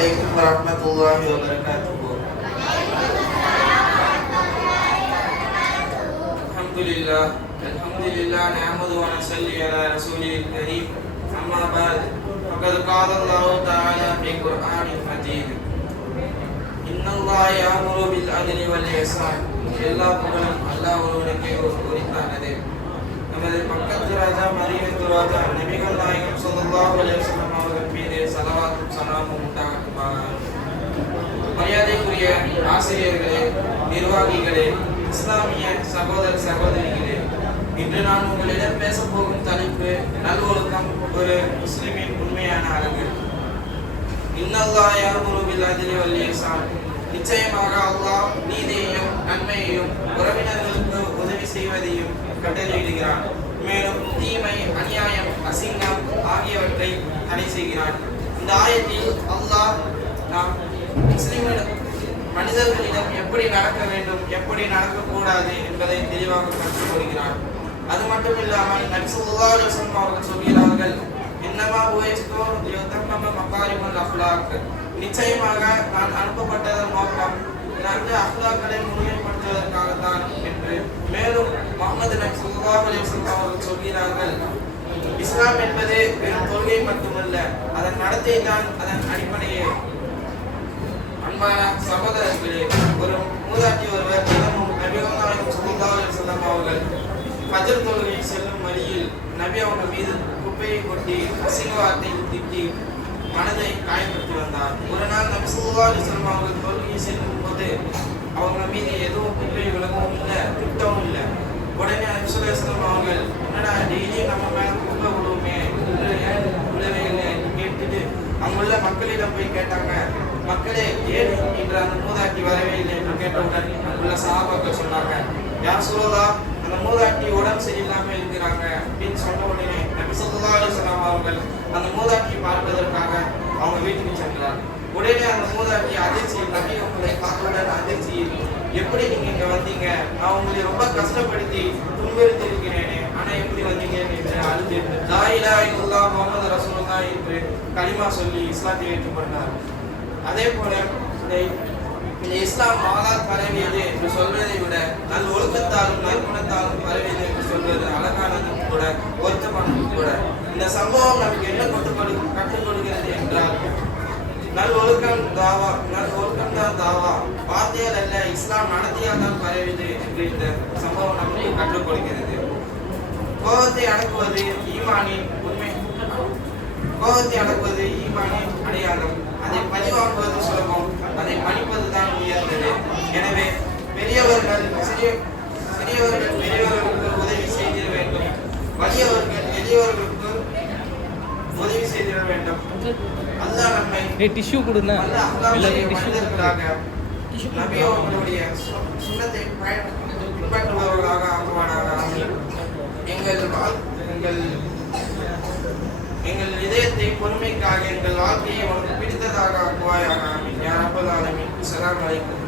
عليكم ورحمة الله وبركاته. الحمد لله نحمده ونصلي على رسوله الكريم. أما بعد فقد قال الله تعالى في القرآن المجيد إن الله يأمر بالعدل والإحسان. எல்லா புகழும் அல்லாஹ் ஒருவனுக்கே உரித்தானது. நமது பக்கத்து ராஜா மதீனத்து ராஜா நபிகள் நாயகம் ஸல்லல்லாஹு அலைஹி வஸல்லம் அவர்கள் மீது ஸலவாத்தும் ஸலாமும் உண்டாகட்டுமாக. மரியாதைக்குரிய ஆசிரியர்களே, நிர்வாகிகளே, இஸ்லாமிய சகோதர சகோதரிகளே, இன்று நான் உங்களிடம் பேசப் போகும் தலைப்பு நல்லொழுக்கம், ஒரு முஸ்லிமின் உண்மையான அழகு. இன்னல்லாஹ் யஅமுரு பில் அத்லி வல் இஹ்சான். நிச்சயமாக அல்லாஹ் நீதியையும் நன்மையையும் உறவினர்களுக்கு உதவி செய்வதையும் கட்டளையிடுகிறான். மேலும் தீமை, அநியாயம், அசிங்கம் ஆகியவற்றை தடை செய்கிறான். இந்த ஆயத்தில் அல்லாஹ் நாம் மனிதர்களிடம் எப்படி நடக்க வேண்டும், எப்படி நடக்கக்கூடாது என்பதை தெளிவாக கற்றுக் கொடுக்கிறான். அது மட்டும் இல்லாமல் நபி ஸல்லல்லாஹு அலைஹி வஸல்லம் அவர்கள் சொல்கிறார்கள், இன்னமா புஇஸ்து லியுத்தம்மம மகாரிமுல் அக்லாக். நிச்சயமாக நான் அனுப்பப்பட்டதன் நோக்கம் நல்ல அக்லாக்களை முன்னிலைப்படுத்துவதற்காகத்தான் என்று. மேலும் முஹம்மது நபி ஸல்லல்லாஹு அலைஹி வஸல்லம் அவர்கள் சொல்கிறார்கள், இஸ்லாம் என்பது வெறும் தொழுகை மட்டுமல்ல, அதன் நடத்தை தான் அதன் அடிப்படையே. அன்பான சகோதரர்களே, ஒரு மூதாட்டி ஒருவர் தினமும் நபிகள் நாயகம் ஸல்லல்லாஹு அலைஹி வஸல்லம் அவர்கள் ஃபஜ்ர் தொழுகை செல்லும் வழியில் நபி அவங்க மீது குப்பையை கொட்டி அசிங்க வார்த்தையில் திட்டி மனதை காயப்படுத்தி வந்தார். ஒரு நாள் நபி ஸல்லல்லாஹு அலைஹி வஸல்லம் அவர்கள் தொழுகை செல்லும் போது அவங்க மீது எதுவும் குப்பை விலகவும் இல்லை, திட்டவும் இல்லை. உடனே நபி ஸல்லல்லாஹு அலைஹி வஸல்லம் அவர்கள், என்னடா டெய்லியும் நம்ம மேல குப்பை விழுவுமே, ஏன் விழவே இல்லை கேட்டுட்டு அங்குள்ள மக்களிடம் போய் கேட்டாங்க. மக்களே, ஏன் இன்று அந்த மூதாட்டி வரவே இல்லை என்று கேட்டவுடன் அங்குள்ள சஹாபாக்கள் சொன்னாங்க, யா ரசூலல்லாஹ், அந்த மூதாட்டி உடம்பு சரியில்லாமல் இருக்கிறாங்க அப்படின்னு சொன்ன உடனே நபி ஸல்லல்லாஹு அலைஹி வஸல்லம் அவர்கள் அந்த மூதாட்டியை பார்ப்பதற்காக அவங்க வீட்டுக்கு சென்றார். உடனே அந்த மூதாட்டி அதிர்ச்சியில், நபி உங்களை பார்த்தவுடன் அதிர்ச்சியில், எப்படி நீங்க இங்க வந்தீங்க, நான் உங்களை ரொம்ப கஷ்டப்படுத்தி துன்புறுத்தி இருக்கிறேனே, ஆனா எப்படி வந்தீங்க என்று அழுது லா இலாஹ இல்லல்லாஹ் முஹம்மது ரசூலுல்லாஹ் என்று கலிமா சொல்லி இஸ்லாத்தை ஏற்றுக்கொண்டார். அதே போல இந்த இஸ்லாம் மாதால் பரவியது என்று சொல்வதை விட நல் ஒழுக்கத்தாலும் நற்குணத்தாலும் பரவியது என்று சொல்வது அழகானதும் கூட பொருத்தமானதும் கூட. இந்த சம்பவம் நமக்கு என்ன கற்றுக் கொடுக்கிறது என்றால், நல் ஒழுக்கம் தாவா, நல் ஒழுக்கம் தான் தாவா, வார்த்தையால் அல்ல, இஸ்லாம் நடத்தியால் தான் பரவியது என்று இந்த சம்பவம் நமக்கு கற்றுக் கொடுக்கிறது. கோபத்தை அடக்குவது ஈமானின் உண்மை, கோபத்தை அடக்குவது ஈமானின் அடையாளம். அதை பழிவாங்குவது சுலபம், அதை பணிப்பதுதான் உயர்ந்தது. எனவே பெரியவர்கள் பெரியவர்களுக்கு உதவி செய்திட வேண்டும், வலியவர்கள் எளியவர்களுக்கு உதவி செய்திட வேண்டும். அல்லாஹ் நம்மை மனிதர்களாக நபி அவர்களுடைய சுன்னத்தை பின்பற்றுபவர்களாக ஆக்குவானாக. எங்கள் இதயத்தை பொறுமைக்காக, எங்கள் வாழ்க்கையை உனக்கு பிடித்ததாக ஆக்குவாயாக. யா ரப்பல் ஆலமீன். அஸ்ஸலாமு அலைக்கும்.